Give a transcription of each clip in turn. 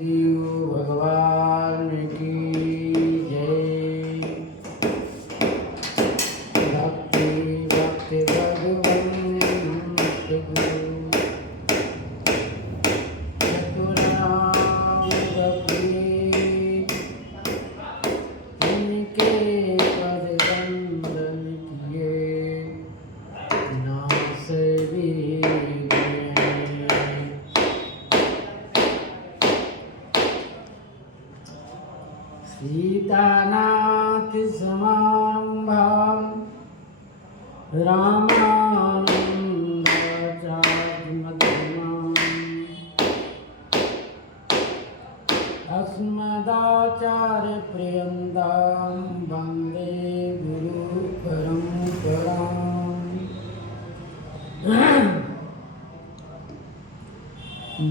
शिव भगवान की जय। भक्ति भक्ति भगवंत गुरु सतनाम रघुवीर, इनके पद वंदन किए नास भी सीतानाथ समारंभां रामानुजाचार्य मध्यमाम् अस्मदाचार्य पर्यन्तां वन्दे गुरु परम्पराम्।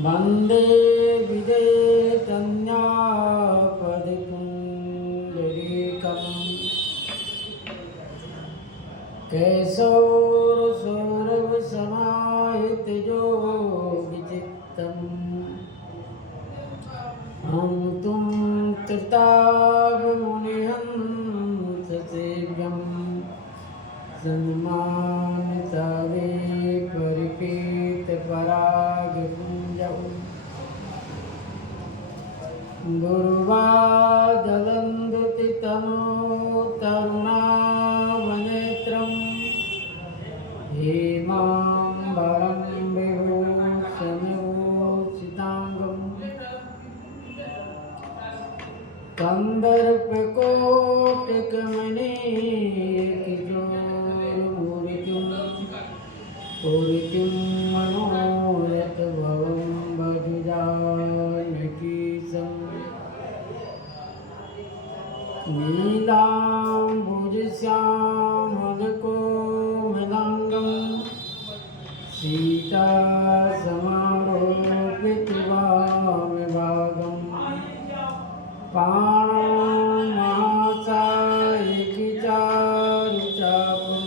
वन्दे विदेतन्यापदिपुण्डरीकम् कैशोरसौरभसमाहितयोगिचित्तम् हन्तुं कृतावमुनिहंससेव्यं सन्मानितवे परिपीतपरागपुञ्जौ गुरुवादलन्दति तनो तरुणावनेत्रं हेमाम्बरं विभूषणभूषिताङ्गं कन्दर्पकोटिकमणिकिशोरमूर्तिं मनोरथभवं भजजानकीशं नीलाम्बुजश्यामलकोमलाङ्गं सीतासमारोपितवामभागं पाणमासायिकिचारुचापं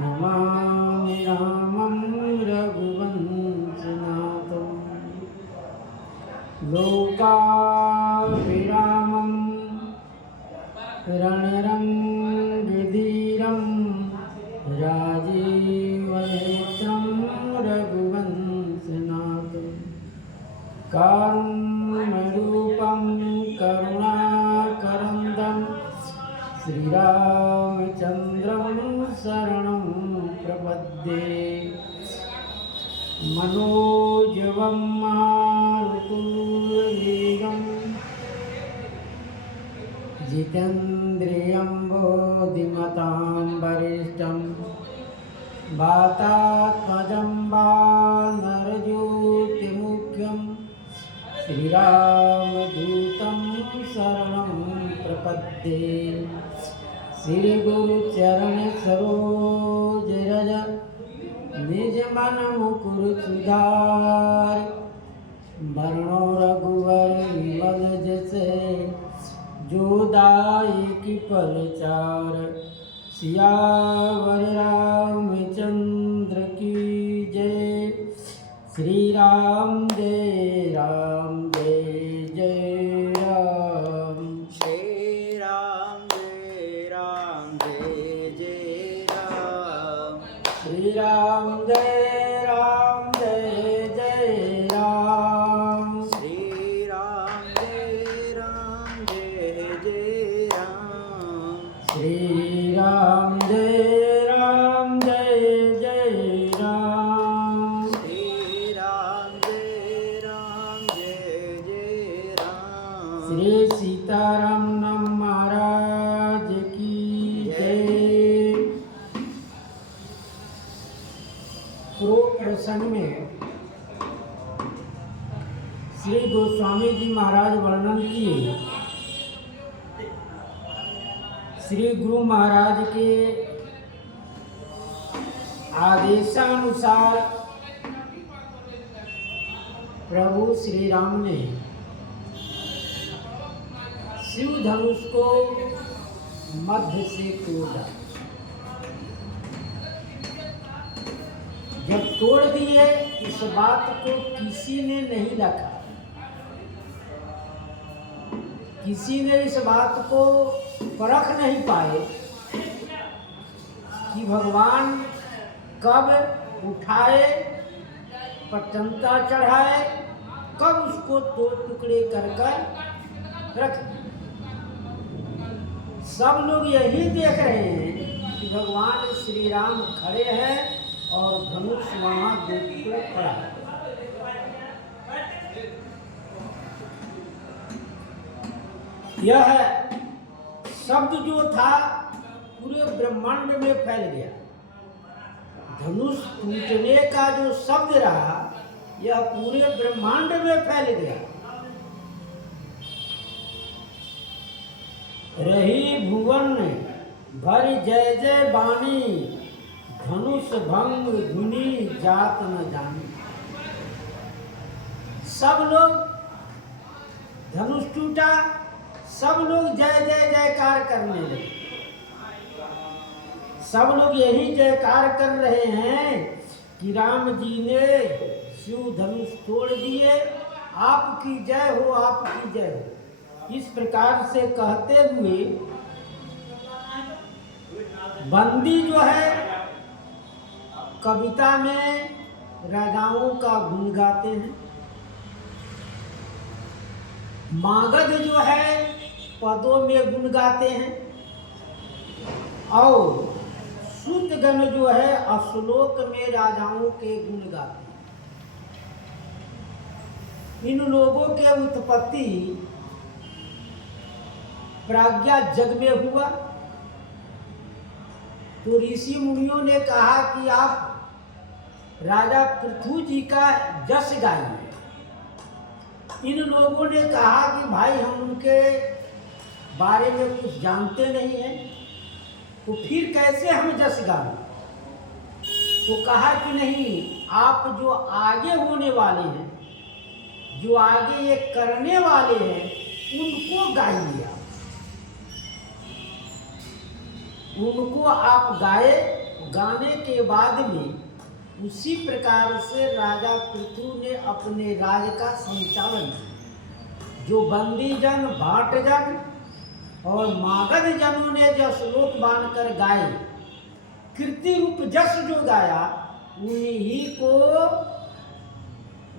नमामि रामं रघुवंशनाथं लोकाभिरामं रणरङ्गधीरं राजीवनेत्रं रघुवंशनाथं कारुण्यरूपं करुणाकरन्दं श्रीरामचन्द्रं शरणं प्रपद्ये। मनोजवं मारुतुल्यवेगं जितेन्द्रियं बोधिमतां वरिष्ठं वातात्मजं वानरज्योतिमुख्यं श्रीरामदूतं शरणं प्रपद्ये। श्रीगुरुचरण सरोज रज निज मन मुकुर सुधार, वरणो रघुवर विमल जैसे जो दायिकी फलचार। सियावर रामचंद्र की जय। श्री राम जय जय राम। श्री राम जय जय राम। श्री राम जय जय राम। श्री राम जय जय राम। श्री राम जय जय राम। श्री राम जय जय राम। श्री सीताराम महाराज की जय। पूर्व प्रसंग में श्री गोस्वामी जी महाराज वर्णन किए श्री गुरु महाराज के आदेशानुसार प्रभु श्री राम ने शिव धनुष को मध्य से तोड़ा। जब तोड़ दिए, इस बात को किसी ने नहीं रखा किसी ने इस बात को परख नहीं पाए कि भगवान कब उठाए, पटंता चढ़ाए, कब उसको दो टुकड़े कर कर रख। सब लोग यही देख रहे हैं कि भगवान श्री राम खड़े हैं और धनुष वहां दो टुकड़े पड़ा है। यह शब्द जो था पूरे ब्रह्मांड में फैल गया। धनुष टूटने का जो शब्द रहा यह पूरे ब्रह्मांड में फैल गया। रही भुवन भरी जय जय बानी, धनुष भंग धुनी जात न जानी। सब लोग, धनुष टूटा, सब लोग जय जय जयकार करने लगे। सब लोग यही जयकार कर रहे हैं कि राम जी ने शिव धनुष तोड़ दिए, आपकी जय हो, आपकी जय हो। इस प्रकार से कहते हुए बंदी जो है कविता में राजाओं का गुण गाते हैं, मागध जो है पदों में गुण गाते हैं, और सूतगण जो है अश्लोक में राजाओं के गुण गाते हैं। इन लोगों के उत्पत्ति प्राज्ञा जग में हुआ तो ऋषि मुनियों ने कहा कि आप राजा पृथु जी का जस गाइए। इन लोगों ने कहा कि भाई हम उनके बारे में कुछ जानते नहीं हैं, तो फिर कैसे हम जस गाएं? तो कहा कि नहीं, आप जो आगे होने वाले हैं, जो आगे ये करने वाले हैं, उनको गाइए। उनको आप गाए, गाने के बाद में उसी प्रकार से राजा पृथु ने अपने राज का संचालन किया। जो बंदीजन, भाटजन और मागध जनों ने जो श्लोक बांधकर गाए, कीर्ति रूप जस जो गाया,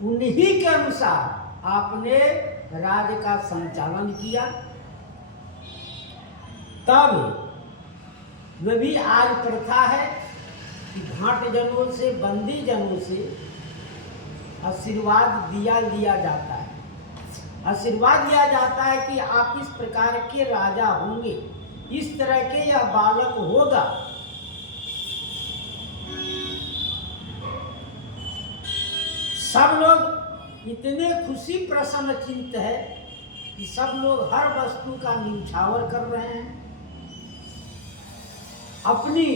उन्हीं के अनुसार आपने राज का संचालन किया। तब वह भी आज प्रथा है कि भाट जनों से, बंदी जनों से आशीर्वाद दिया जाता है। आशीर्वाद दिया जाता है कि आप इस प्रकार के राजा होंगे, इस तरह के यह बालक होगा। सब लोग इतने खुशी प्रसन्न चित्त है कि सब लोग हर वस्तु का न्यौछावर कर रहे हैं। अपनी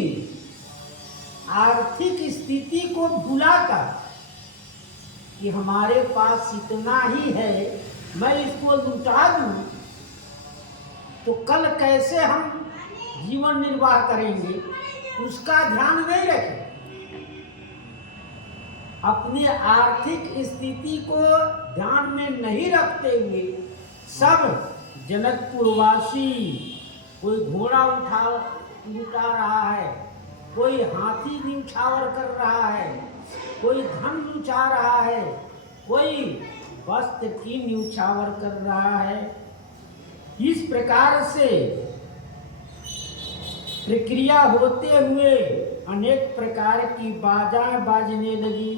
आर्थिक स्थिति को भुलाकर कि हमारे पास इतना ही है, मैं इसको लुटा दूं तो कल कैसे हम जीवन निर्वाह करेंगे, उसका ध्यान नहीं रखें। अपनी आर्थिक स्थिति को ध्यान में नहीं रखते हुए सब जनकपुरवासी कोई घोड़ा लुटा रहा है, कोई हाथी न्यौछावर कर रहा है, कोई धन लुटा रहा है, कोई वस्त्र की न्यौछावर कर रहा है। इस प्रकार से प्रक्रिया होते हुए अनेक प्रकार की बाजाएं बाजने लगी।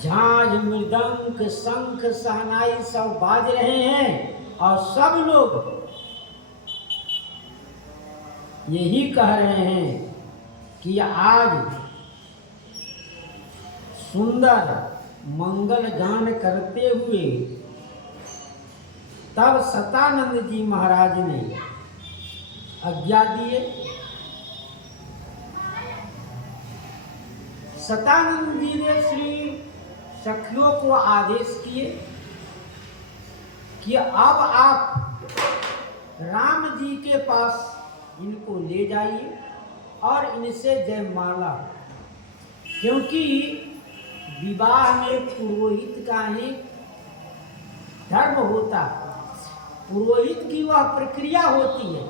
झांझ, मृदंग, शंख, शहनाई सब बाज रहे हैं और सब लोग यही कह रहे हैं कि आज सुंदर मंगल गान करते हुए तब सतानंद जी महाराज ने आज्ञा दिए। सतानंद जी ने श्री सखियों को आदेश किए कि अब आप राम जी के पास इनको ले जाइए और इनसे जयमाला, क्योंकि विवाह में पुरोहित का ही धर्म होता है, पुरोहित की वह प्रक्रिया होती है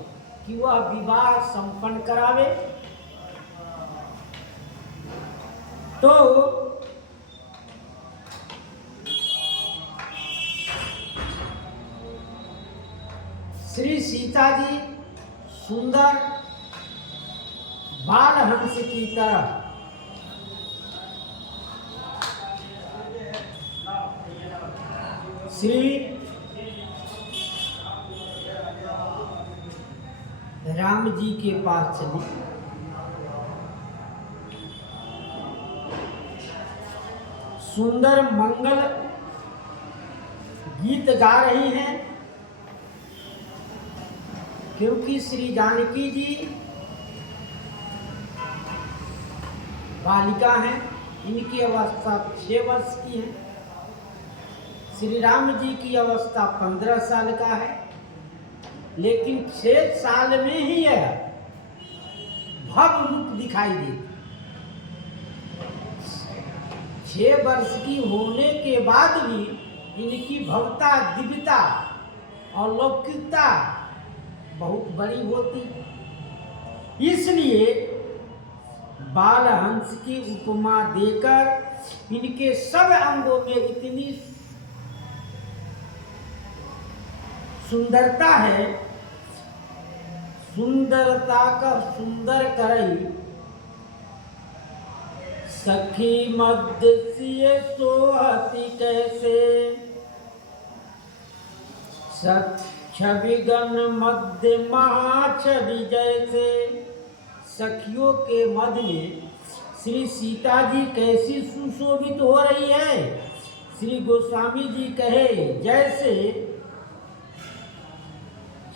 कि वह विवाह संपन्न करावे। तो श्री सीता जी सुंदर बाल हंस की तरह श्री राम जी के पास चली। सुंदर मंगल गीत गा रही हैं, क्योंकि श्री जानकी जी बालिका हैं, इनकी अवस्था 6 वर्ष की है। श्री राम जी की अवस्था 15 साल का है, लेकिन 6 साल में ही यह भव्य रूप दिखाई देती। 6 वर्ष की होने के बाद भी इनकी भव्यता, दिव्यता और लौकिकता बहुत बड़ी होती। इसलिए बालहंस की उपमा देकर इनके सब अंगों में इतनी सुंदरता है, सुंदरता का सुंदर करई सखी मध्य सिए सोहती कैसे, छविगन मध्य महाछवि जैसे। सखियों के मध्य में श्री सीता जी कैसी सुशोभित हो रही है। श्री गोस्वामी जी कहे जैसे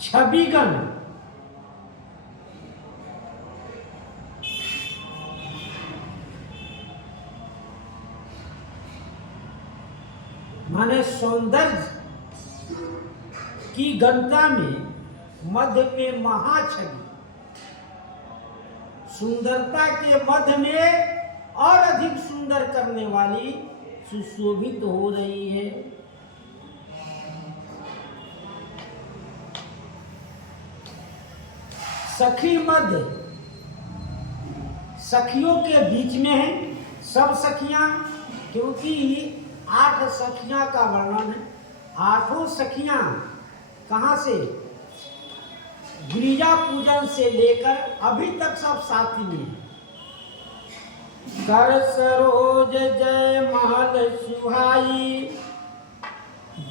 छविगन, माने सौंदर्य की गणता में मध्य में महाछवि, सुंदरता के मध्य में और अधिक सुंदर करने वाली सुशोभित हो रही है। सखी मध्य सखियों के बीच में है सब सखियां, क्योंकि 8 सखियां का वर्णन है। 8 सखियां कहां से, गिरिजा पूजन से लेकर अभी तक सब साथी में। कर सरोज जय महल सुहाई,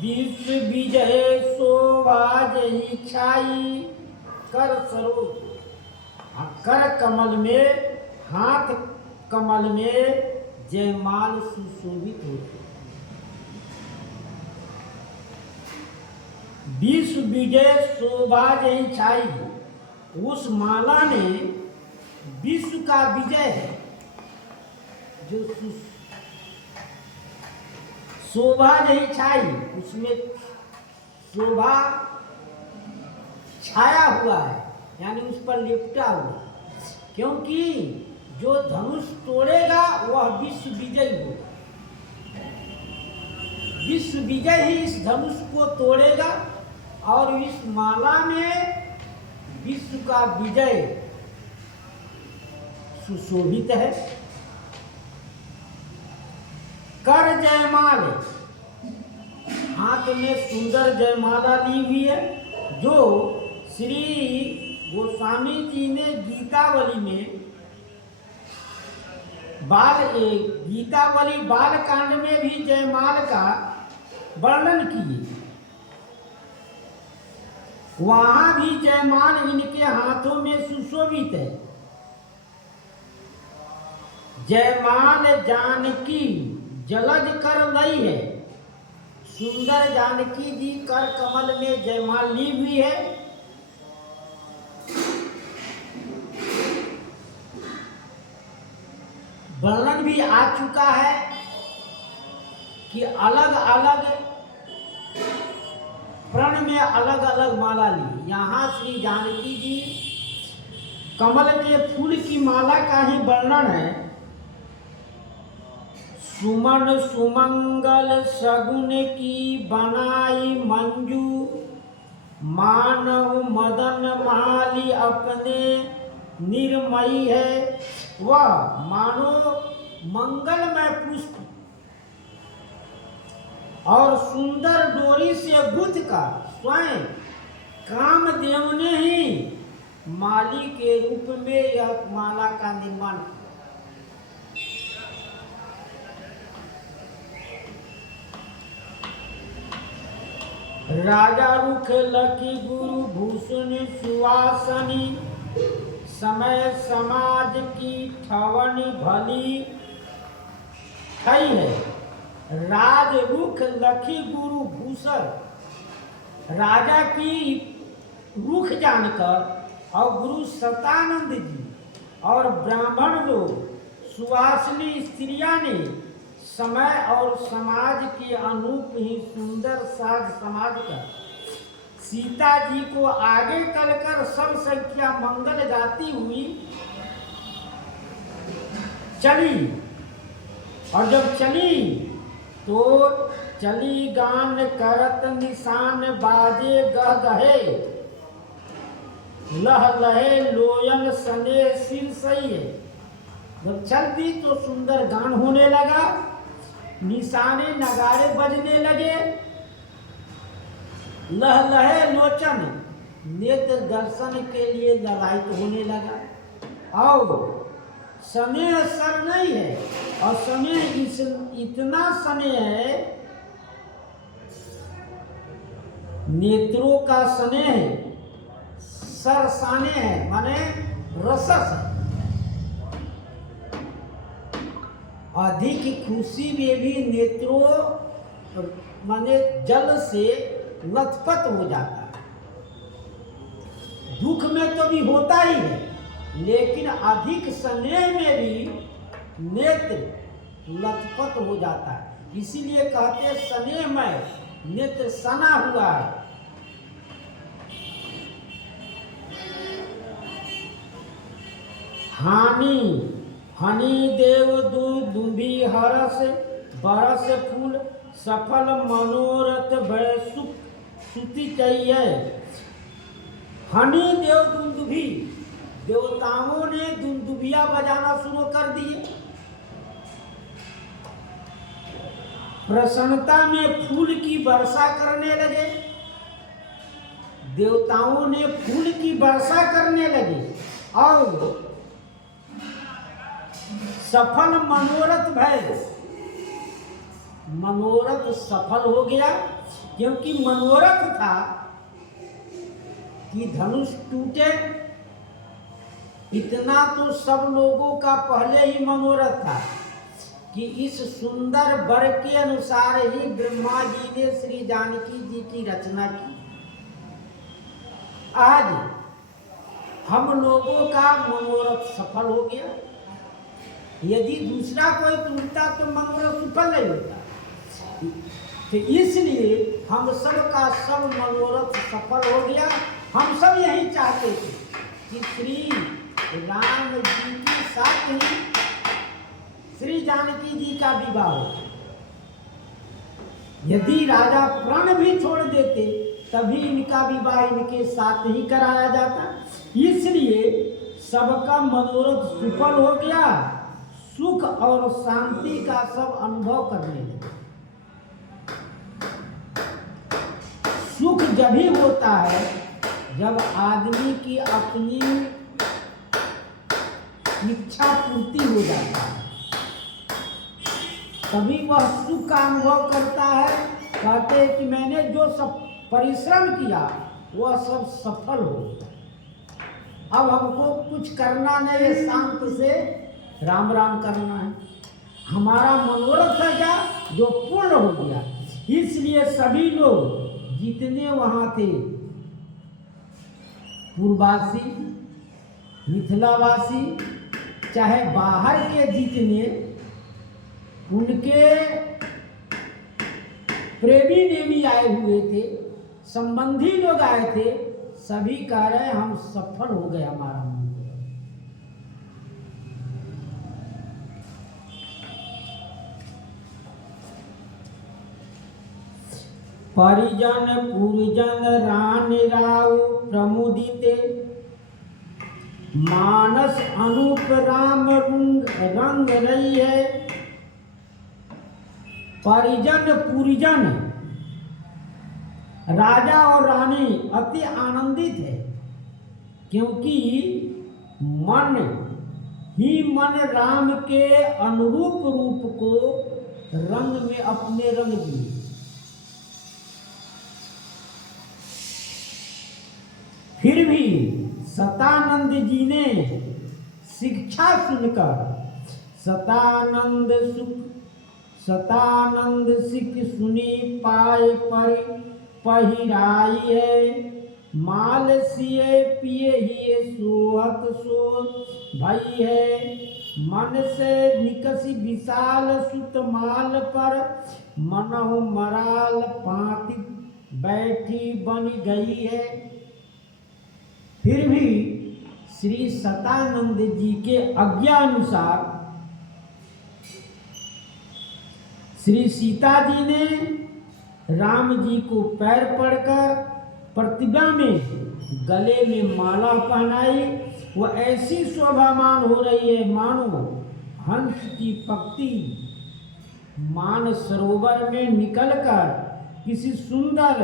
विश्व विजय शोभा जही छाई। कर सरोज, कर कमल में, हाथ कमल में जयमाल सुशोभित होते। विश्व विजय शोभा जही छाई, उस माला ने विश्व का विजय है, जो शोभा जही छाई, उसमें शोभा छाया हुआ है, यानी उस पर लिपटा हुआ। क्योंकि जो धनुष तोड़ेगा वह विश्व विजयी होगा। विश्व विजय ही इस धनुष को तोड़ेगा और इस माला में विश्व का विजय सुशोभित है। कर जयमाल, हाथ में सुंदर जयमाला ली हुई है, जो श्री गोस्वामी जी ने गीतावली में गीतावली बाल कांड में भी जयमाल का वर्णन किए। वहां भी जयमाल इनके हाथों में सुशोभित है। जयमाल जानकी जलज कर लई है, सुंदर जानकी जी कर कमल में जयमाल ली हुई है। वर्णन भी आ चुका है कि अलग अलग प्रण में अलग अलग माला ली। यहाँ श्री जानकी जी कमल के फूल की माला का ही वर्णन है। सुमन सुमंगल सगुन की बनाई मंजू, मानव मदन माली अपने निर्मयी है। वह मानो मंगलमय पुष्प और सुंदर डोरी से गुथ का स्वयं कामदेव ने ही माली के रूप में यह माला का निर्माण किया। राजा रुख लकी गुरु भूषण सुवासनी, समय समाज की ठवन भली थई है। राज रुख लखी गुरु भूषण, राजा की रुख जानकर और गुरु सतानंद जी और ब्राह्मण लोग सुवासिनी स्त्रियां ने समय और समाज के अनुरूप ही सुंदर साज समाज का सीता जी को आगे कर सब संख्या मंगल गाती हुई चली। और जब चली तो चली गान करत निशान बाजे गह गहे, लह लहे लोयन सने सिर सही है। जब चलती तो सुंदर गान होने लगा, निशाने नगाड़े बजने लगे, लह लहे लोचन नेत्र दर्शन के लिए ललायित होने लगा। और स्नेह सर नहीं है, और स्नेह इतना स्नेह है, नेत्रों का स्नेह सरसाने है, माने रसस है। अधिक खुशी में भी नेत्रों माने जल से लथपथ हो जाता है। दुख में तो भी होता ही है, लेकिन अधिक स्नेह में भी नेत्र लथपथ हो जाता है। इसीलिए कहते स्नेह में नेत्र सना हुआ है। हानि हनि देव दुंभी हरस बरस फूल, सफल मनोरथ भय सुख सुति चाहिए। हनि देव दुंदुभी, देवताओं ने दुंदुभिया बजाना शुरू कर दिए। प्रसन्नता में फूल की वर्षा करने लगे, देवताओं ने फूल की वर्षा करने लगे। और सफल मनोरथ भय, मनोरथ सफल हो गया, क्योंकि मनोरथ था कि धनुष टूटे। इतना तो सब लोगों का पहले ही मनोरथ था कि इस सुंदर वर के अनुसार ही ब्रह्मा जी ने श्री जानकी जी की रचना की। आज हम लोगों का मनोरथ सफल हो गया। यदि दूसरा कोई टूटता तो मनोरथ सफल नहीं होता। तो इसलिए हम सब का सब मनोरथ सफल हो गया। हम सब यही चाहते थे कि श्री राम जी के साथ ही श्री जानकी जी का विवाह हो। यदि राजा प्राण भी छोड़ देते तभी इनका विवाह इनके साथ ही कराया जाता। इसलिए सबका मनोरथ सफल हो गया। सुख और शांति का सब अनुभव करने लगे। सुख जब ही होता है जब आदमी की अपनी इच्छा पूर्ति हो जाता है, तभी वह सुख का अनुभव करता है। कहते हैं कि मैंने जो सब परिश्रम किया वह सब सफल हो गया। अब हमको कुछ करना नहीं है, शांत से राम राम करना है। हमारा मनोरथ है क्या जो पूर्ण हो गया। इसलिए सभी लोग जितने वहाँ थे, पूर्ववासी, मिथिलावासी, चाहे बाहर के जितने उनके प्रेमी नेमी आए हुए थे, संबंधी लोग आए थे, सभी कह रहे हम सफल हो गए हमारा मन। परिजन पुरजन रानी राव प्रमुदिते, मानस अनूप राम रंग रही है। परिजन पुरजन राजा और रानी अति आनंदित है, क्योंकि मन ही मन राम के अनुरूप रूप को रंग में अपने रंग दिए। फिर भी सतानंद जी ने शिक्षा सुनकर सतानंद सिख सुनी पाए पर पहिराई है। माल सिए पिए ही सोहत सो भई है। मन से निकसी विशाल सुत माल पर, मनहु मराल पाति बैठी बन गई है। फिर भी श्री सतानंद जी के आज्ञा अनुसार श्री सीता जी ने राम जी को पैर पड़कर प्रतिभा में गले में माला पहनाई। वह ऐसी शोभामान हो रही है मानो हंस की पक्षी मान सरोवर में निकलकर किसी सुंदर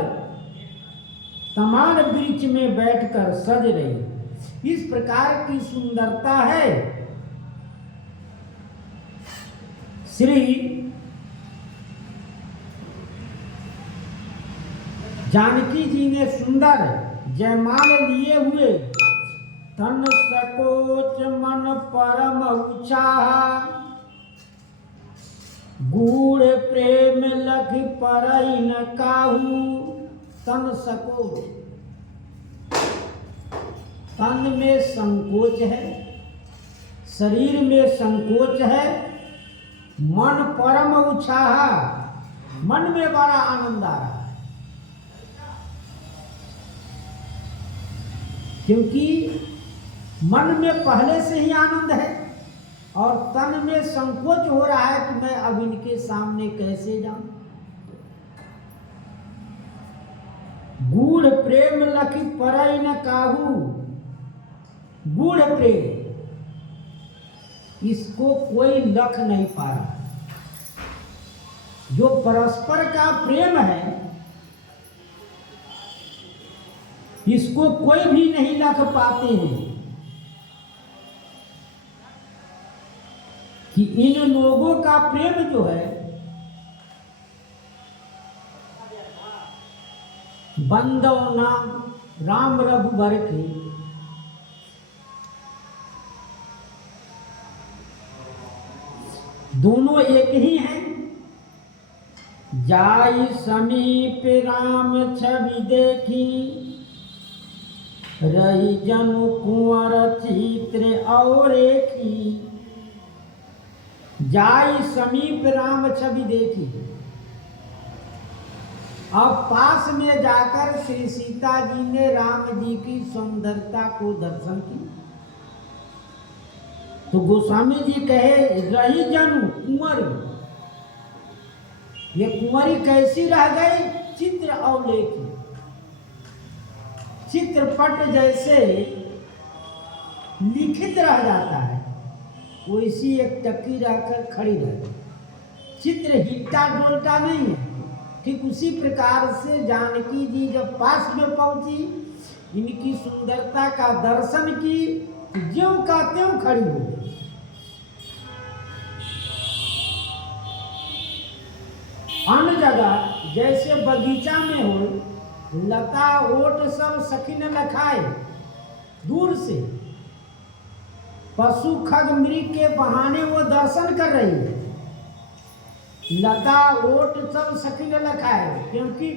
तमार वृक्ष में बैठकर सज रही। इस प्रकार की सुंदरता है श्री जानकी जी ने सुंदर जयमाल लिए हुए, तन सकोच मन परम उत्साह, गूढ़ प्रेम लख परई न काहू। तन सकोच, तन में संकोच है, शरीर में संकोच है, मन परम उत्साह, मन में बड़ा आनंद आ रहा है, क्योंकि मन में पहले से ही आनंद है और तन में संकोच हो रहा है कि मैं अब इनके सामने कैसे जाऊं। गूढ़ प्रेम लखी परई न काहू, गूढ़ प्रेम, इसको कोई लख नहीं पा रहा। जो परस्पर का प्रेम है इसको कोई भी नहीं लख पाते हैं कि इन लोगों का प्रेम जो है बंदो नाम राम रघुबर के दोनों एक ही हैं। जाई समीप राम छवि देखी, रही जनु कुंवर चित्र और की। जाई समीप राम छवि देखी, अब पास में जाकर श्री सीता जी ने राम जी की सुंदरता को दर्शन की। तो गोस्वामी जी कहे रही जनु कुंवर, ये कुंवरी कैसी रह गई? चित्र अवलेखी, चित्रपट जैसे लिखित रह जाता है वैसी एक टक्की रहकर खड़ी रह, चित्र हिलता डोलता नहीं है। ठीक उसी प्रकार से जानकी जी जब पास में पहुंची, इनकी सुंदरता का दर्शन की, ज्यों का त्यों खड़ी हो गई। अन्य जगह जैसे बगीचा में हो, लता ओट सब सखी न लखाए, दूर से पशु खग मृग के बहाने वो दर्शन कर रही है। लता ओट सब सखी न लखाए, क्योंकि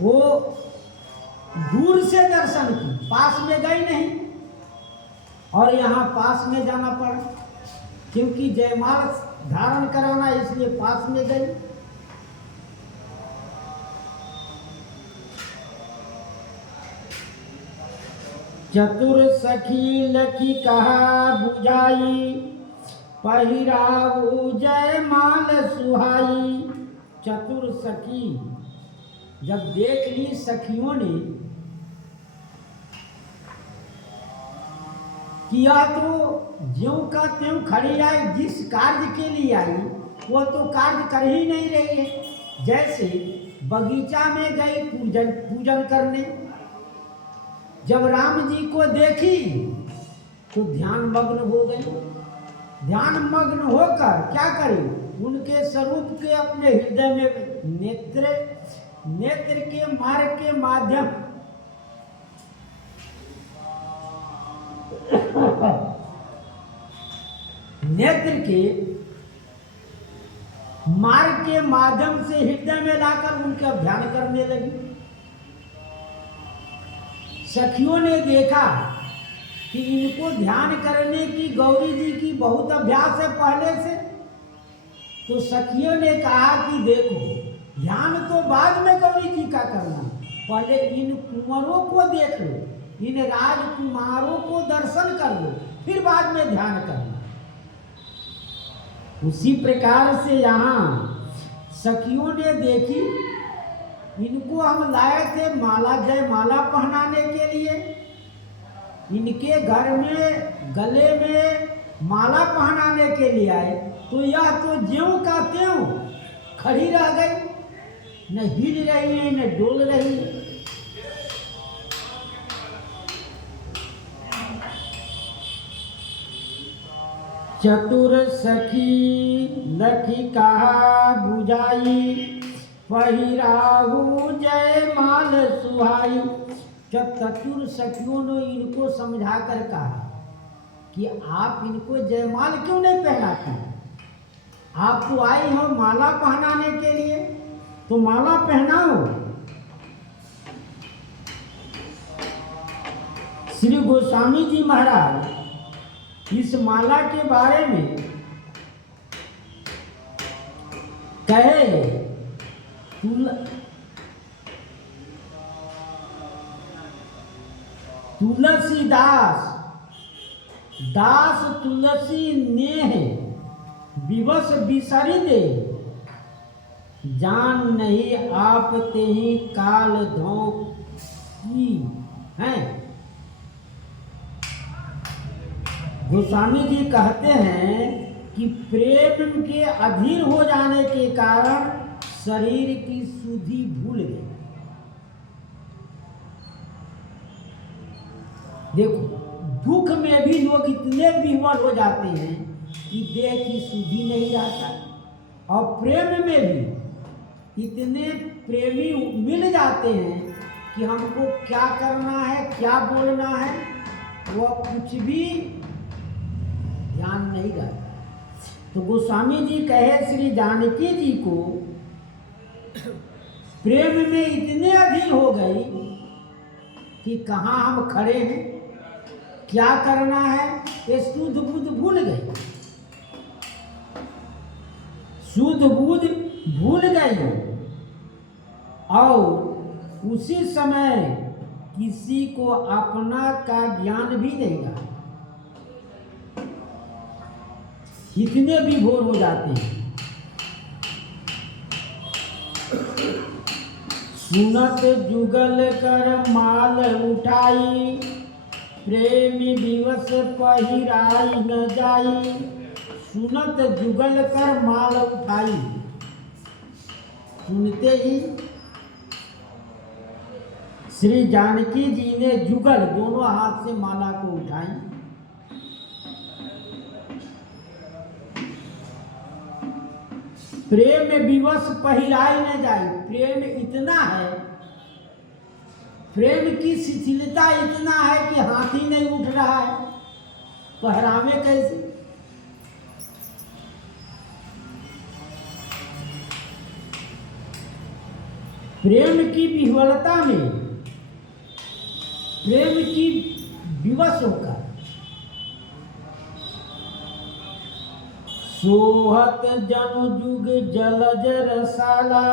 वो दूर से दर्शन की, पास में गई नहीं। और यहाँ पास में जाना पड़ा, क्योंकि जयमाल धारण कराना, इसलिए पास में गई। चतुर सखी लखी कहा बुझाई, पहिराऊ जयमाल चतुर सखी जब देख ली सखियों ने किया तो ज्यों का त्यों खड़ी आई, जिस कार्य के लिए आई वो तो कार्य कर ही नहीं रही है। जैसे बगीचा में गई पूजन करने, जब राम जी को देखी तो ध्यान मग्न हो गई। ध्यान मग्न होकर क्या करी, उनके स्वरूप के अपने हृदय में नेत्र के मार्ग के माध्यम नेत्र के मार्ग के माध्यम से हृदय में लाकर उनका ध्यान करने लगी। सखियों ने देखा कि इनको ध्यान करने की गौरी जी की बहुत अभ्यास है पहले से, तो सखियों ने कहा कि देखो ध्यान तो बाद में गौरी जी का करना, पहले इन कुंवरों को देख लो, इन राजकुमारों को दर्शन कर लो, फिर बाद में ध्यान करना। उसी प्रकार से यहाँ सखियों ने देखी, इनको हम लाए थे माला जयमाला पहनाने के लिए, इनके घर में गले में माला पहनाने के लिए आए, तो यह तो ज्यों का त्यों खड़ी रह गई, न हिल रही है न डोल रही है। चतुर सखी लखी कहा बुझाई, पहिराहू जय माल सुहाई। जब चतुर सखियों ने इनको समझा कर कहा कि आप इनको जयमाल क्यों नहीं पहनाती, आप तो आई हो माला पहनाने के लिए, तो माला पहनाओ। श्री गोस्वामी जी महाराज इस माला के बारे में कहे, तुलसीदास दास तुलसी नेह विवश बिसरि दे, जान नहीं आप ते ही काल धो की हैं। गोस्वामी जी कहते हैं कि प्रेम के अधीर हो जाने के कारण शरीर की सुधि भूल गई। देखो दुख में भी लोग इतने विह्वल हो जाते हैं कि देह की सुधि नहीं रहता, और प्रेम में भी इतने प्रेमी मिल जाते हैं कि हमको क्या करना है क्या बोलना है वह कुछ भी ध्यान नहीं रहता। तो गोस्वामी जी कहे श्री जानकी जी को प्रेम में इतने अधीर हो गई कि कहाँ हम खड़े हैं, क्या करना है, ये शुद्ध बुद्ध भूल गई, शुद्ध बुद्ध भूल गई। और उसी समय किसी को अपना का ज्ञान भी नहीं रहा, इतने विभोर हो जाते हैं। सुनत जुगल कर माल उठाई, प्रेमी दिवस पहिराई न जाई। सुनत जुगल कर माल उठाई, सुनते ही श्री जानकी जी ने जुगल दोनों हाथ से माला को उठाई। प्रेम में विवश पहिराई न जाई, प्रेम इतना है, प्रेम की शिथिलता इतना है कि हाथी नहीं उठ रहा है, पहरावे कैसे। प्रेम की विह्वलता में, प्रेम की विवश होकर सोहत जनु जुग जलज रसाला,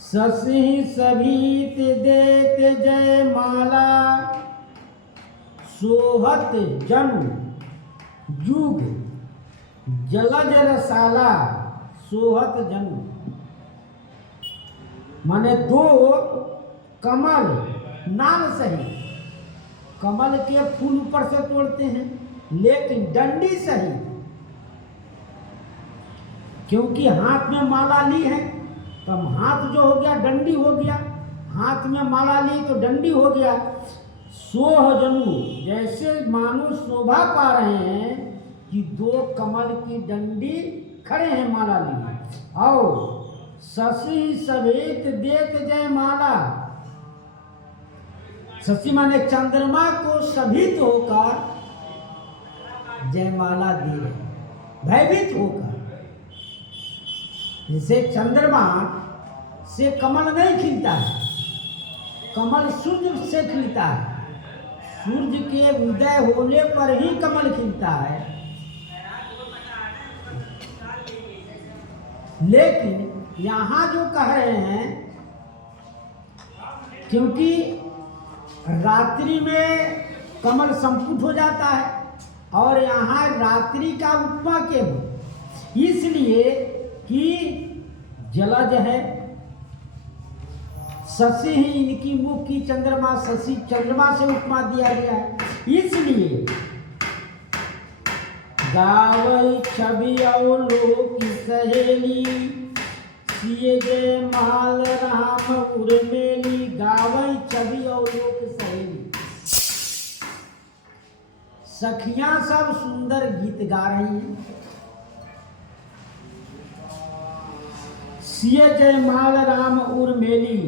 ससी सभीत देत जय माला। सोहत जनु जुग जलज रसाला, सोहत जनु, माने दो कमल नाम सही, कमल के फूल ऊपर से तोड़ते हैं लेकिन डंडी सही, क्योंकि हाथ में माला ली है तो हाथ जो हो गया डंडी हो गया, हाथ में माला ली तो डंडी हो गया। सोह जनु, जैसे मानो शोभा पा रहे हैं कि दो कमल की डंडी खड़े हैं माला लिए। और शशि सवेत देत जय माला, शशि माने चंद्रमा को सभित होकर जयमाला दे रहे, भयभीत होकर। जैसे चंद्रमा से कमल नहीं खिलता है, कमल सूर्य से खिलता है, सूर्य के उदय होने पर ही कमल खिलता है। लेकिन यहाँ जो कह रहे हैं, क्योंकि रात्रि में कमल संपुट हो जाता है और यहाँ रात्रि का उपमा केवल इसलिए कि जलज है, शशि ही इनकी मुख की चंद्रमा, शशि चंद्रमा से उपमा दिया गया है। इसलिए गावई छवि अवलोक सहेली, सिए जय माल राम उर्मेली, गावई छवि अवलोक सहेली। सखियां सब सुंदर गीत गा रही हैं, सिए जय माल राम उर्मेली,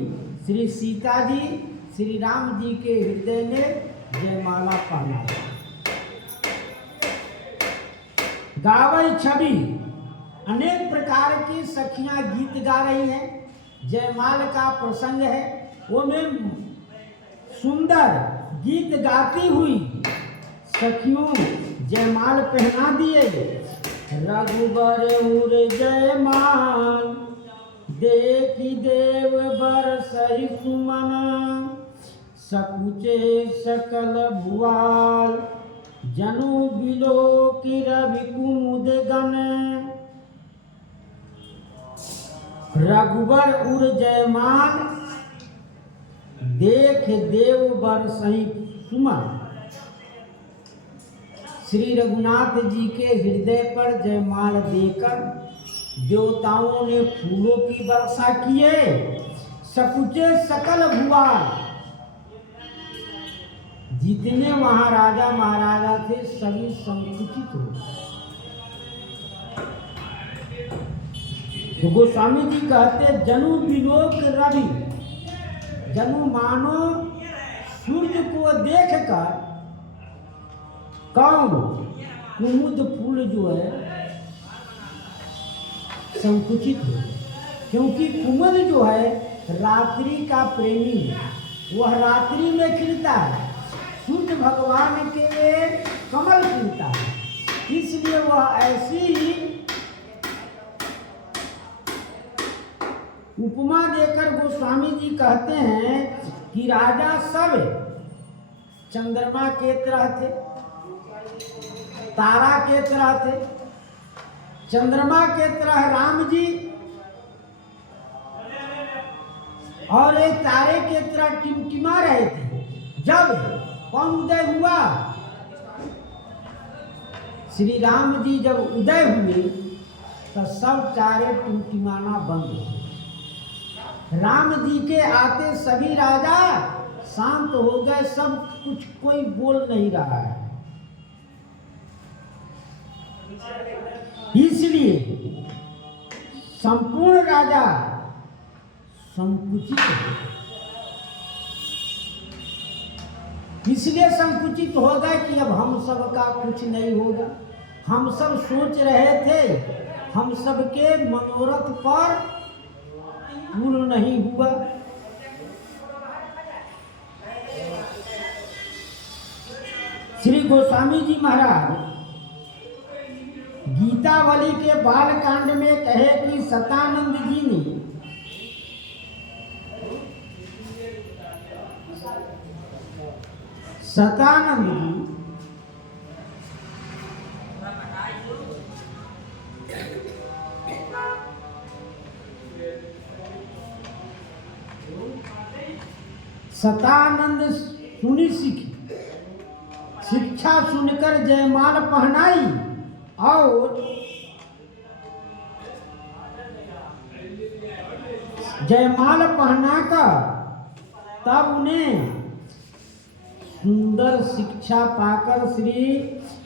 श्री सीता जी श्री राम जी के हृदय में जयमाला पहना। गावई छवि, अनेक प्रकार की सखियां गीत गा रही हैं, जयमाल का प्रसंग है, वो में सुंदर गीत गाती हुई सखियों जयमाल पहना दिए। रघुबर उर जयमाल, देखी देव बर सही सुमन, सकुचे सकल भुआल, जनु बिलो की रवि कुमुद गण। रघुबर उर जयमाल, देख देव बर सही सुमन। श्री रघुनाथ जी के हृदय पर जयमाल देकर देवताओं ने फूलों की वर्षा किए, सकुचे सकल भुआल, जितने वहां राजा महाराजा थे सभी संकुचित हो। तो गोस्वामी जी कहते जनु बिलोक रवि, जनु मानो सूर्य को देखकर कौन कुमुद फूल जो है संकुचित हो, क्योंकि कुमुद जो है रात्रि का प्रेमी है, वह रात्रि में खिलता है, सूर्य भगवान के कमल खिलता है, इसलिए वह ऐसी ही उपमा देकर गोस्वामी जी कहते हैं कि राजा सब चंद्रमा के तरह थे, तारा के तरह थे, चंद्रमा के तरह राम जी और एक तारे के तरह टिमटिमा रहे थे। जब कौन उदय हुआ? श्री राम जी जब उदय हुए तो सब तारे टिमटिमाना बंद हो। राम जी के आते सभी राजा शांत हो गए, सब कुछ कोई बोल नहीं रहा है। इसलिए संपूर्ण राजा संकुचित हो, इसलिए संकुचित हो गए कि अब हम सब का कुछ नहीं होगा। हम सब सोच रहे थे, हम सब के मनोरथ पर पूर्ण नहीं हुआ। श्री गोस्वामी जी महाराज गीतावली के बाल कांड में कहे कि सतानंद जी ने सतानंद जी सतानंद सुनी सीखी, शिक्षा सुनकर जयमाल पहनाई और जयमाल पहनाकर तब उन्हें सुंदर शिक्षा पाकर श्री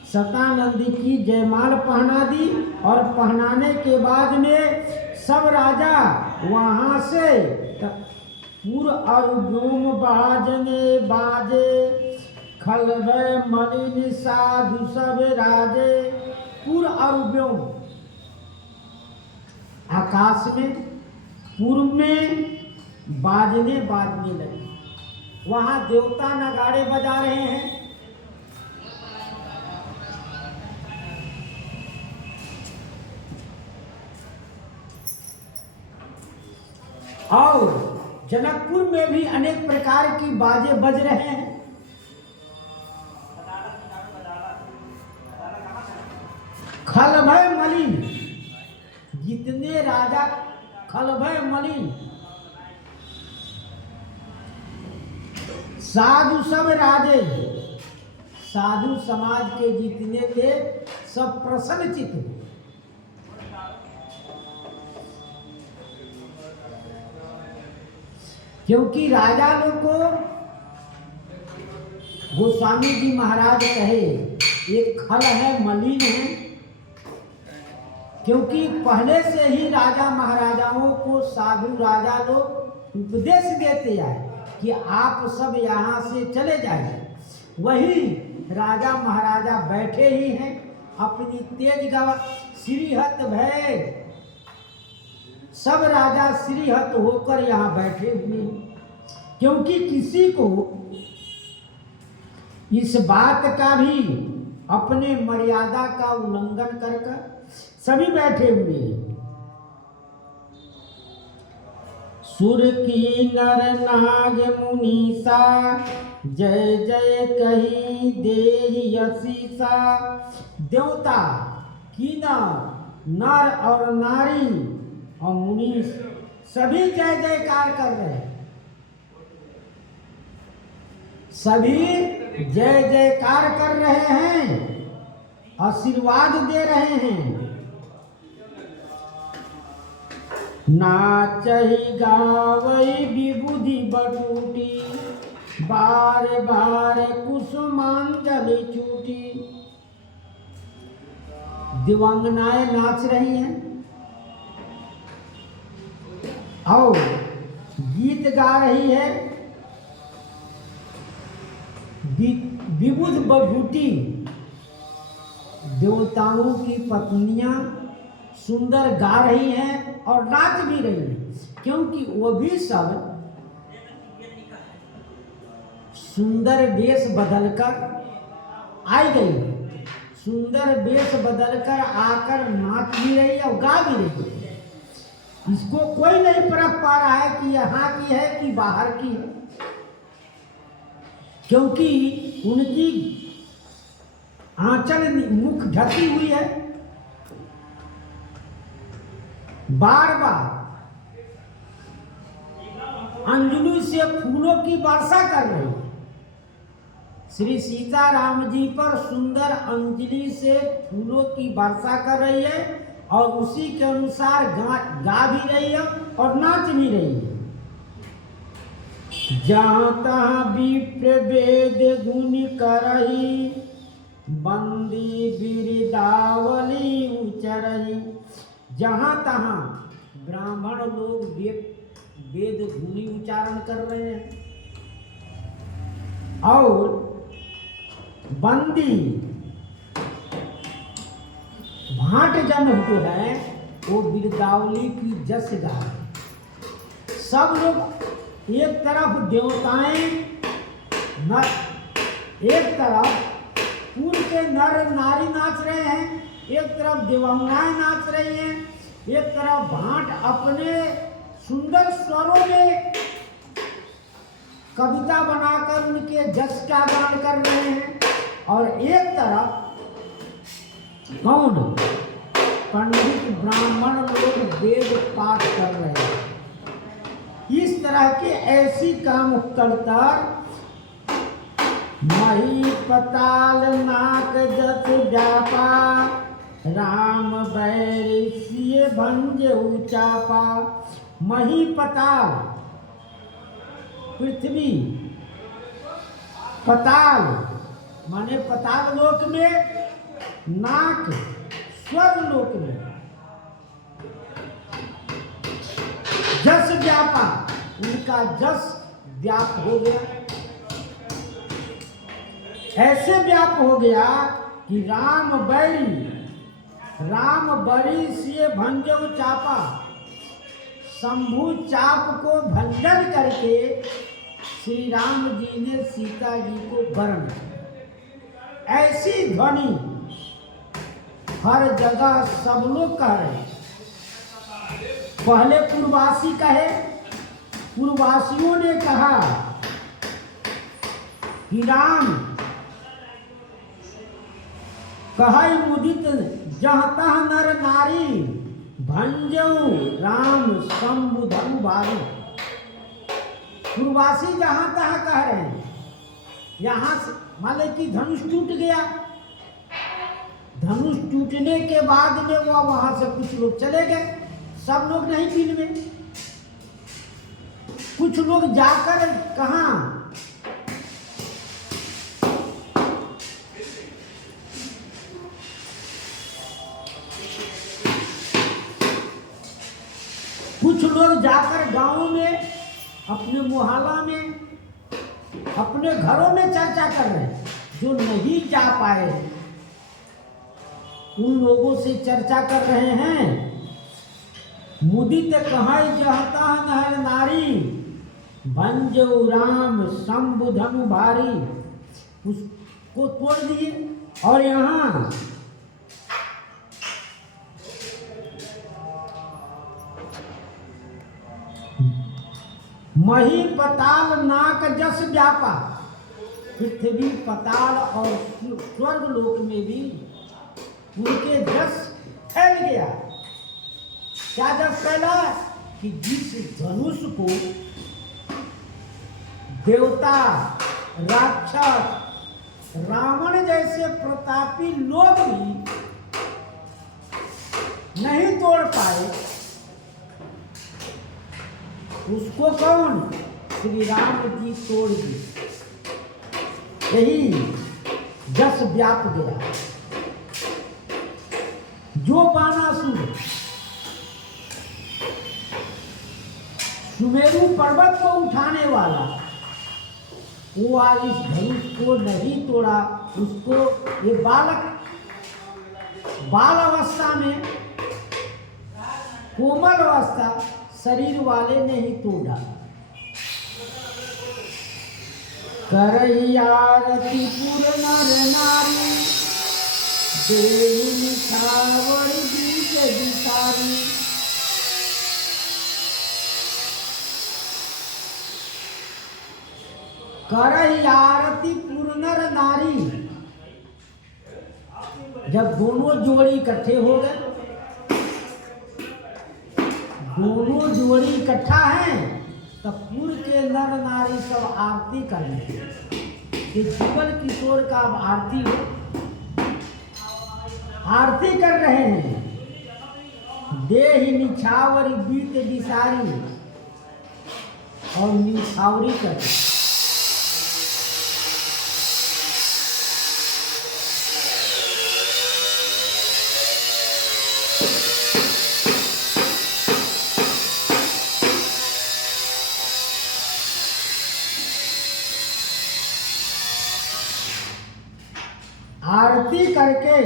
सतानंद की जयमाल पहना दी। और पहनाने के बाद में सब राजा वहां से पुर और व्योम बाजने बाजे, खलभय मलिन साधु सब राजे। पुर और व्योम आकाश में, पूर्व में बाजने लगे। वहां देवता नगाड़े बजा रहे हैं। और जनकपुर में भी अनेक प्रकार की बाजे बज रहे हैं। खलभय मलिन, जितने राजा खलभय मलिन, साधु सब राजे, साधु समाज के जितने थे सब प्रसन्नचित्त हुए। क्योंकि राजा लोग को गोस्वामी जी महाराज कहे एक खल है, मलिन है। क्योंकि पहले से ही राजा महाराजाओं को साधु राजा लोग उपदेश देते आए कि आप सब यहाँ से चले जाइए। वही राजा महाराजा बैठे ही हैं अपनी तेज गवा, श्रीहत भय, सब राजा श्रीहत होकर यहाँ बैठे हुए हैं। क्योंकि किसी को इस बात का भी अपने मर्यादा का उल्लंघन कर सभी बैठे हुए हैं। सुर की नर नाग मुनीसा, जय जय कही देहि असीसा। देवता किन्नर नर और नारी और मुनि सभी जय जयकार कर रहे हैं, सभी जय जयकार कर रहे हैं, आशीर्वाद दे रहे हैं। नाचहि गावई विबुधि बटूटी, बार बार कुसुमांजलि चूटी। दिव्यांगनाएं नाच रही हैं और गीत गा रही है। विबुध बटूटी, देवताओं की पत्नियां सुंदर गा रही हैं और नाच भी रही हैं। क्योंकि वो भी सब सुंदर वेश बदलकर आई गई है, सुंदर वेश बदलकर आकर नाच भी रही है और गा भी रही है। इसको कोई नहीं परख पा रहा है कि यहाँ की है कि बाहर की है। क्योंकि उनकी आंचल मुख ढकी हुई है। बार बार अंजलि से फूलों की वर्षा कर रही है। श्री सीताराम जी पर सुंदर अंजलि से फूलों की वर्षा कर रही है और उसी के अनुसार गा भी रही है और नाच भी रही है। जहाँ तहाँ विप्र वेद गुण करही, बंदी बिरदावली उचरही। जहाँ तहाँ ब्राह्मण लोग वेद गुणी उच्चारण कर रहे हैं और बंदी भाट जन जो है वो बिरदावली की जस गा रहे। सब लोग एक तरफ देवताएं एक तरफ पूर्व के नर नारी नाच रहे हैं, एक तरफ दिव्यांगाएं नाच रही हैं, एक तरफ भाट अपने सुंदर स्वरों में कविता बनाकर उनके जस का गान कर रहे हैं। और एक तरफ कौन पंडित ब्राह्मण लोग वेद पाठ कर रहे हैं। इस तरह के ऐसी काम करता मही पताल नाक जस व्यापा राम बैर सिए भंज ऊंचापा। मही पताल पृथ्वी, पताल माने पताल लोक में, नाक स्वर्ग लोक में, जस व्यापा उनका जस व्याप हो गया, ऐसे व्याप हो गया कि राम बरी से भंजो चापा, शंभु चाप को भंजन करके श्री राम जी ने सीता जी को वरण किया। ऐसी ध्वनि हर जगह सब लोग कह रहे हैं। पहले पूर्ववासी कहे, पूर्ववासियों ने कहा कि राम कहई मुदित जहाँ तहाँ नर नारी भंजऊ राम शंभु धनु भारी। पूर्ववासी जहाँ तहाँ कह रहे हैं, यहाँ से मान लो कि धनुष टूट गया, धनुष टूटने के बाद में वो वहां से कुछ लोग चले गए, सब लोग नहीं पीन में, कुछ लोग जाकर कहाँ कुछ लोग जाकर गांव में, अपने मोहल्ला में, अपने घरों में चर्चा कर रहे हैं। जो नहीं जा पाए उन लोगों से चर्चा कर रहे हैं। मुदित कहै जहता नर नारी भंजो राम शंभु धनु भारी। उसको तोड़ दिए और यहाँ मही पताल नाक जस व्यापा, पृथ्वी पताल और स्वर्ग लोक में भी उनके जस फैल गया। क्या जस फैला कि जिस धनुष को देवता, राक्षस, रावण जैसे प्रतापी लोग भी नहीं तोड़ पाए, उसको कौन? श्री राम जी तोड़ दिए। यही जस व्याप गया। जो बानासुर सुमेरु पर्वत को उठाने वाला, वो आज इस धनुष को नहीं तोड़ा। उसको ये बाल अवस्था में, कोमल अवस्था शरीर वाले नहीं तोड़ा। करई आरती पुर नर नारी देवी निछावर बीच बिसारी। करई आरती पुर नर नारी। जब दोनों जोड़ी इकट्ठे हो गए, दोनों जोड़ी इकट्ठा है, तब पूर्व के नर नारी सब आरती करने कि जुगल किशोर का अब आरती हो, आरती कर रहे हैं। देहि निछावर बीत बिसारी और निछावरी करते। आरती करके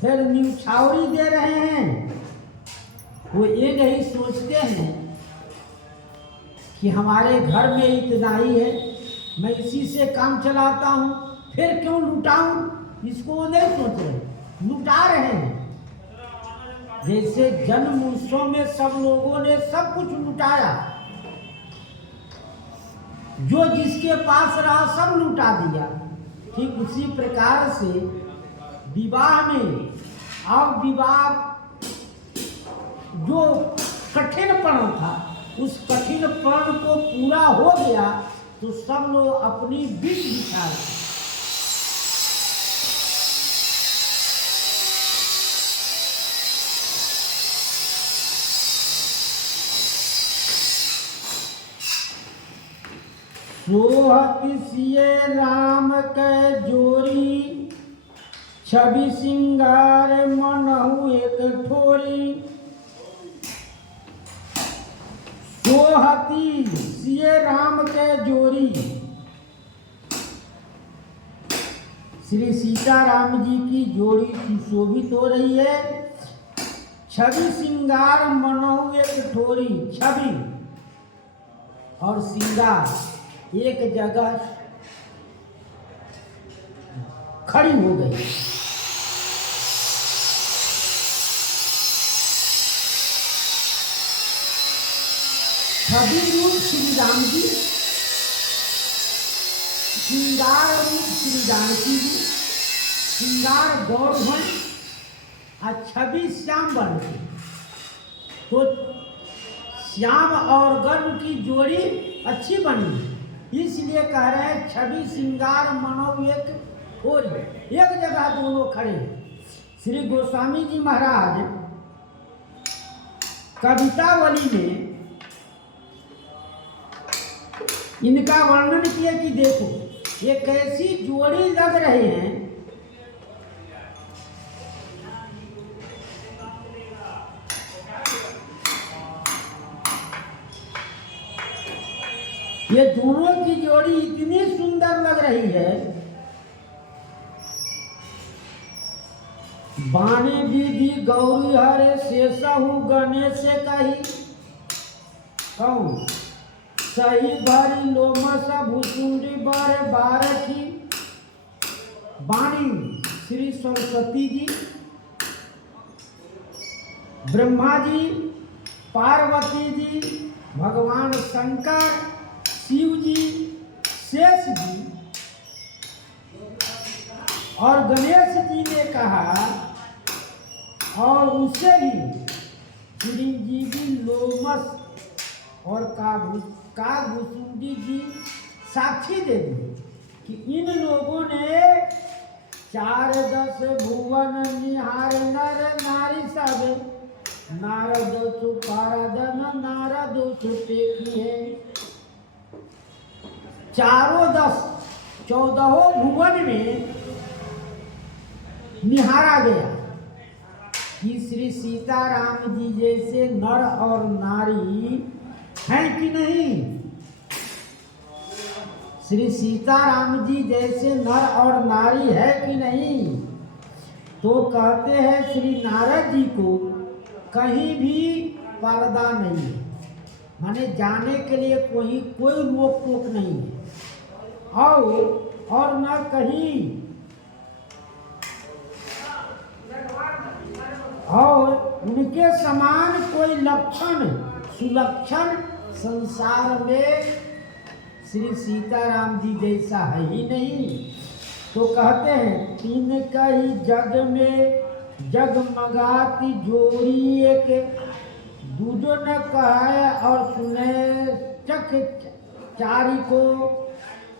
फिर न्यौछावरी दे रहे हैं। वो ये नहीं सोचते हैं कि हमारे घर में इतना ही है, मैं इसी से काम चलाता हूँ, फिर क्यों लुटाऊं। इसको वो नहीं सोच रहे, लुटा रहे हैं। जैसे जन्म उत्सव में सब लोगों ने सब कुछ लुटाया, जो जिसके पास रहा सब लुटा दिया। ठीक उसी प्रकार से विवाह में, अब विवाह जो कठिन पड़ा था उस कठिन प्रण को पूरा हो गया तो सब लोग अपनी बीच बिछा रहे। सोहति सिए राम के जोरी, छवि सिंगार मनहु एक ठोरी। सोहति सिए राम के जोरी, श्री सीताराम जी की जोड़ी सुशोभित हो रही है। छवि सिंगार मनहु एक ठोरी, छवि और सिंगार एक जगह खड़ी हो गई। छवि रूप श्री राम जी, श्रृंगार रूप श्री जानकी जी, श्रृंगार गौरवन और छवि श्याम बन गई। तो श्याम और गर्व की जोड़ी अच्छी बनी, इसलिए कह रहे हैं छवि श्रृंगार मनो एक और एक जगह दोनों खड़े। श्री गोस्वामी जी महाराज कवितावली में इनका वर्णन किया कि देखो ये कैसी जोड़ी लग रहे हैं। ये दोनों की जोड़ी इतनी सुंदर लग रही है। बाने विधि गौरी हरे शेषहु गणेश कही, कौन सही भरी लोमस भूसुंडी बर बारखी। वाणी श्री सरस्वती जी, ब्रह्मा जी, पार्वती जी, भगवान शंकर, शिव जी, शेष जी और गणेश जी ने कहा, और उससे भी चिरंजीवी लोमस और काभूसुंडी जी साक्षी दे दी कि इन लोगों ने 4-10 भुवन निहार नर नारी सब, नारद सुपारदन नारद सुटेकी है। 14 भुवन में निहारा गया कि श्री सीताराम जी जैसे नर और नारी हैं कि नहीं। श्री सीताराम जी जैसे नर और नारी है कि नहीं। तो कहते हैं श्री नारद जी को कहीं भी पर्दा नहीं है, माने जाने के लिए कोई रोक टोक नहीं है। और न कहीं और उनके समान कोई लक्षण सुलक्षण संसार में श्री सीताराम जी जैसा है ही नहीं। तो कहते हैं तीन कही जग में जगमगाती जोड़ी, एक दूजो न कहे और सुने चख चारी को।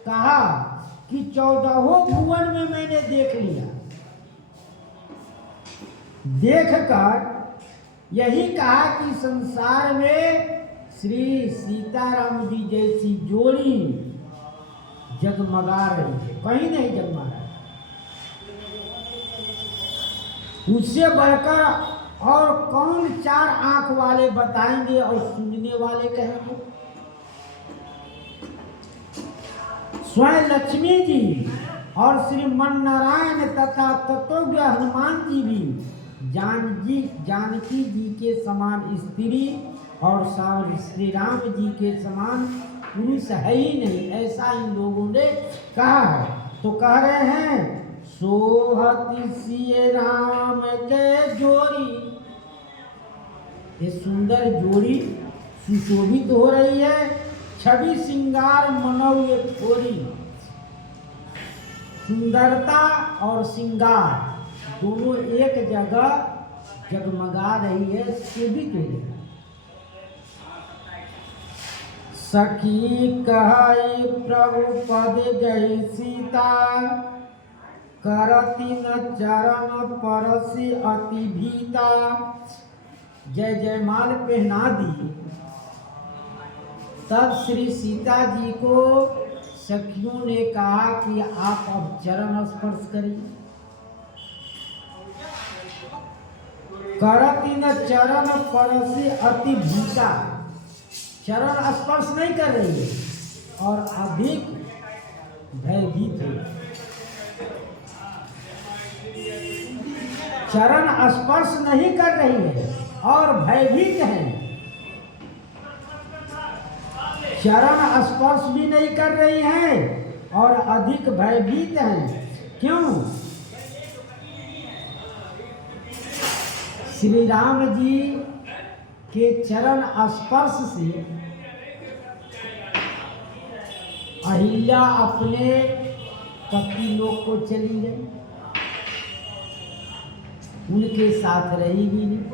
कहा कि 14 भुवन में मैंने देख लिया, देखकर यही कहा कि संसार में श्री सीताराम जी जैसी जोड़ी जगमगा रही है, कहीं नहीं जगमगा रही। उससे बढ़कर और कौन 4 आंख वाले बताएंगे और सुनने वाले कहेंगे। स्वयं लक्ष्मी जी और श्रीमन नारायण तथा तत्वज्ञ हनुमान जी भी जानकी जी के समान स्त्री और श्री राम जी के समान पुरुष है ही नहीं, ऐसा इन लोगों ने कहा है। तो कह रहे हैं सोहति सिए राम के जोड़ी, ये सुंदर जोड़ी सुशोभित हो रही है। छवि सिंगार मनौ एक थोड़ी, सुंदरता और सिंगार दोनों एक जगह जगमगा रही है, शोभित हो रही है। सखी कहाई प्रभु पद गई सीता, करती न चरण परसी अति भीता। जय जयमाल पहना दी। तब श्री सीता जी को सखियों ने कहा कि आप अब चरण स्पर्श करिए। करती न चरण परसी अति भीता, चरण स्पर्श नहीं कर रही है और अधिक भयभीत है। चरण स्पर्श नहीं कर रही है और भयभीत है। चरण स्पर्श भी नहीं कर रही है और अधिक भयभीत है। क्यों? श्री राम जी के चरण स्पर्श से अहिल्या अपने पति लोग को चली गई, उनके साथ रही भी नहीं।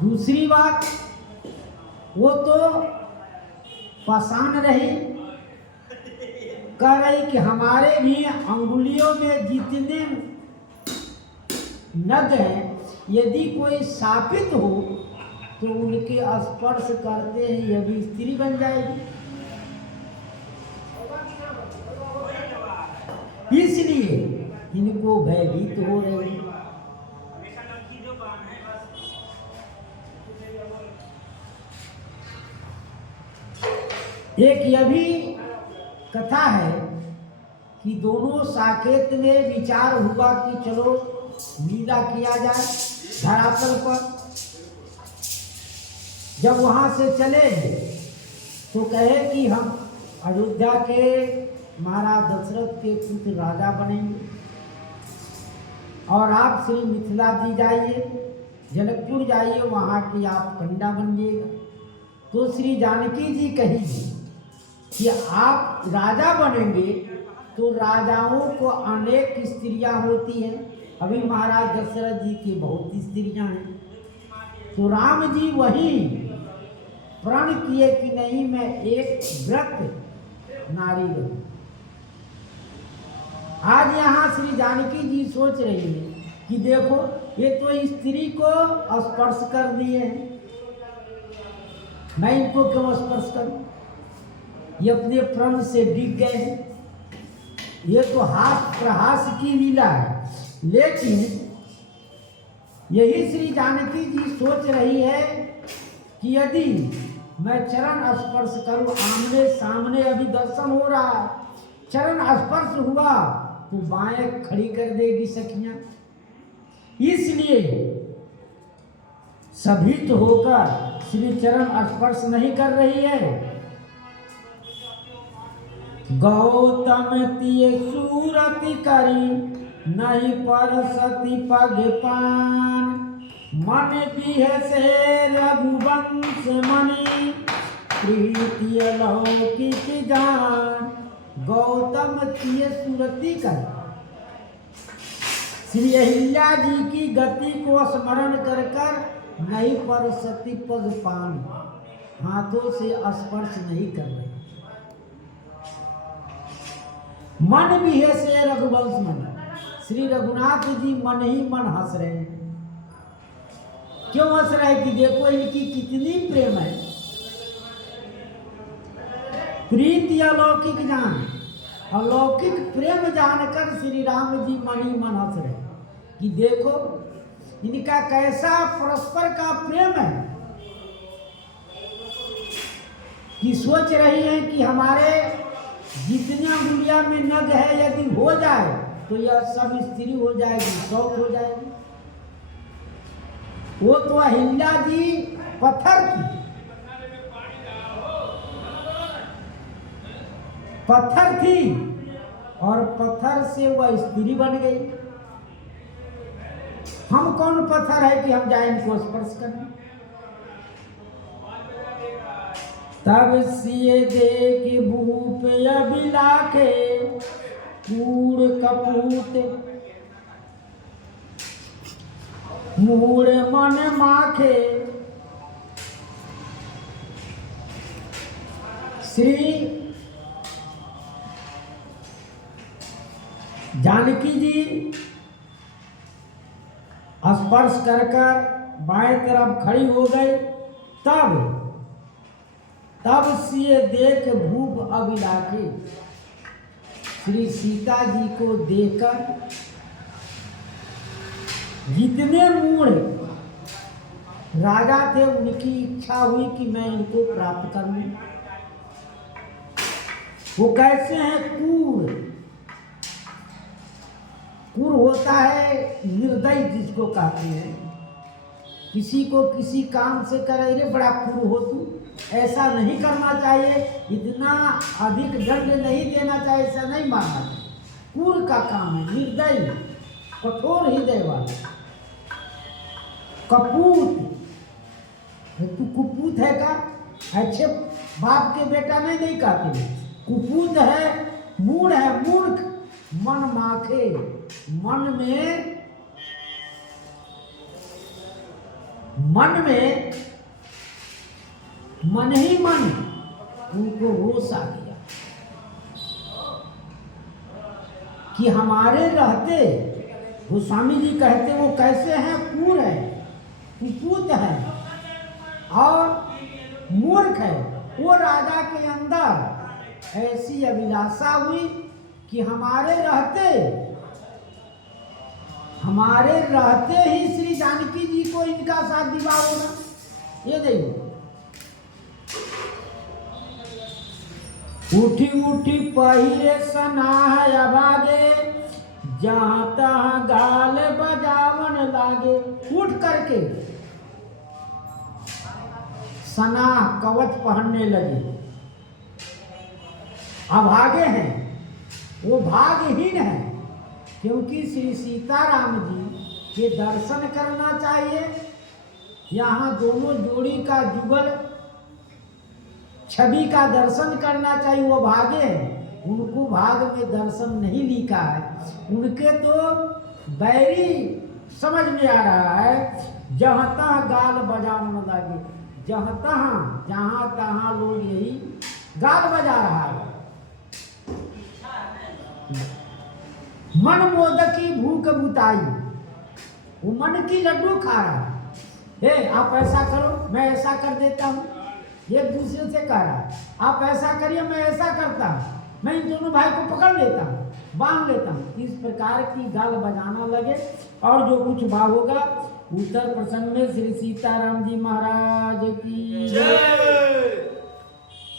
दूसरी बात, वो तो परेशान रही, कह रही कि हमारे भी अंगुलियों में जितने नग हैं, यदि कोई शापित हो तो उनके स्पर्श करते हैं यह भी स्त्री बन जाएगी। इसलिए इनको भयभीत हो रहे हैं। एक यह भी कथा है कि दोनों साकेत में विचार हुआ कि चलो लीला किया जाए धरातल पर। जब वहां से चले तो कहे कि हम अयोध्या के महाराज दशरथ के पुत्र राजा बनेंगे और आप श्री मिथिला जी जाइए, जनकपुर जाइए, वहाँ की आप कंडा बनिएगा। तो श्री जानकी जी कही कि आप राजा बनेंगे तो राजाओं को अनेक स्त्रियां होती हैं। अभी महाराज दशरथ जी की बहुत स्त्रियां हैं। तो राम जी वही प्रण किए कि नहीं, मैं एक व्रत नारी बनूं। आज यहाँ श्री जानकी जी सोच रही है कि देखो ये तो स्त्री को स्पर्श कर दिए हैं, मैं इनको क्यों स्पर्श करूं? ये अपने प्रण से बिक गए हैं। ये तो हास प्रहास की लीला है। लेकिन यही श्री जानकी जी सोच रही है कि यदि मैं चरण स्पर्श करूं, आमने सामने अभी दर्शन हो रहा है, चरण स्पर्श हुआ तो बाएं खड़ी कर देगी सखियां। इसलिए सभीत होकर श्री चरण स्पर्श नहीं कर रही है। गौतम तिय सूरति करी, नहीं परसति पग पान, मन बिहसे रघुवंश मणि, प्रीति अलौकिक जान। गौतम तिय सूरति कर, श्री अहिल्या जी की गति को स्मरण कर कर नहीं परसति पग पान, हाथों से स्पर्श नहीं कर रहे। मन भी है से रघुवंश मन, श्री रघुनाथ जी मन ही मन हंस रहे हैं। क्यों हंस रहे हैं? कि देखो इनकी कितनी प्रेम है। प्रीति अलौकिक जान, अलौकिक प्रेम जानकर श्री राम जी मन ही मन हंस रहे कि देखो इनका कैसा परस्पर का प्रेम है, कि सोच रही है कि हमारे जितने अंगुलिया में नग है यदि हो जाए तो यह सब स्त्री हो जाएगी, शौक हो जाएगी। वो तो अहिल्या जी पत्थर थी, पत्थर थी और पत्थर से वह स्त्री बन गई। हम कौन पत्थर है कि हम जाए इनको स्पर्श करें? तब सिए देख भूप अभिलाखे, कूड़ कपूत मूड़ मन माखे। श्री जानकी जी स्पर्श कर बाएं तरफ खड़ी हो गई। तब सिए देख भूप अभिलाषी, श्री सीता जी को देखकर जितने मूढ़ राजा थे उनकी इच्छा हुई कि मैं इनको प्राप्त कर लूं। वो कैसे हैं? क्रूर होता है निर्दयी जिसको कहते हैं। किसी को किसी काम से करे रे बड़ा क्रूर हो तू, ऐसा नहीं करना चाहिए, इतना अधिक दंड नहीं देना चाहिए, ऐसा नहीं मानना चाहिए। क्रूर का काम है, निर्दयी, कठोर हृदय वाला। कपूत, तू कुपूत है का? अच्छे बाप के बेटा नहीं कहते। कुपूत है, मूढ़ है, मूर्ख, मन माखे, मन में मन ही मन उनको रोष आ गया कि हमारे रहते, गोस्वामी जी कहते वो कैसे हैं? क्रूर है, कुपूत है और मूर्ख है। वो राजा के अंदर ऐसी अभिलाषा हुई कि हमारे रहते ही श्री जानकी जी को इनका साथ विवाह होगा। ये देखो, उठी उठी पहिरे सनाह अभागे, जहां तहां गाल बजावन लागे। उठ करके सना कवच पहनने लगे। अभागे हैं, वो भागहीन है, क्योंकि श्री सीताराम जी के दर्शन करना चाहिए। यहाँ दोनों जोड़ी का जुगल छवि का दर्शन करना चाहिए। वो भागे हैं, उनको भाग में दर्शन नहीं लिखा है। उनके तो बैरी समझ में आ रहा है। जहाँ तहाँ गाल बजाने लगे, जहाँ तहाँ लोग यही गाल बजा रहा है। मन मोदकी भूख बुताई, वो मन की लड्डू खा रहा है। हे आप ऐसा करो, मैं ऐसा कर देता हूँ। एक दूसरे से कह रहा है, आप ऐसा करिए, मैं ऐसा करता हूँ। मैं इन दोनों भाई को पकड़ लेता हूँ, बांध लेता हूँ। इस प्रकार की गाल बजाना लगे। और जो कुछ भाव होगा उत्तर प्रसंग में श्री सीताराम जी महाराज की जय।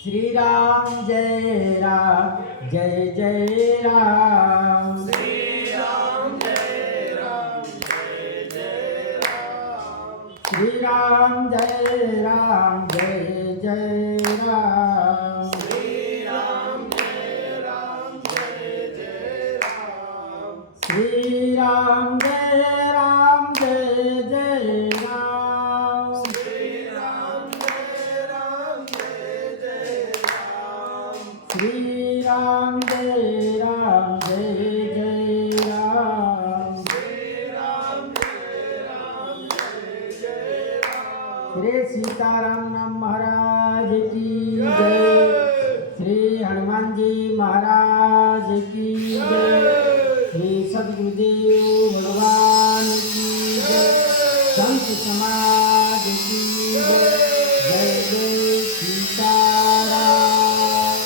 श्री राम जय राम, जय जय राम। श्री राम जय राम, जय जय राम। श्री राम जय राम, जय जय राम। श्री राम जय राम, जय जय राम। श्री राम जय राम, जय जय राम। श्री राम जय राम, जय जय राम। श्री राम जय राम, जय जय राम। श्री राम जय राम, जय जय राम। श्री सीताराम नाम महाराज की जय। श्री हनुमान जी महाराज की जय। श्री सद्गुरुदेव भगवान की जय। संत समाज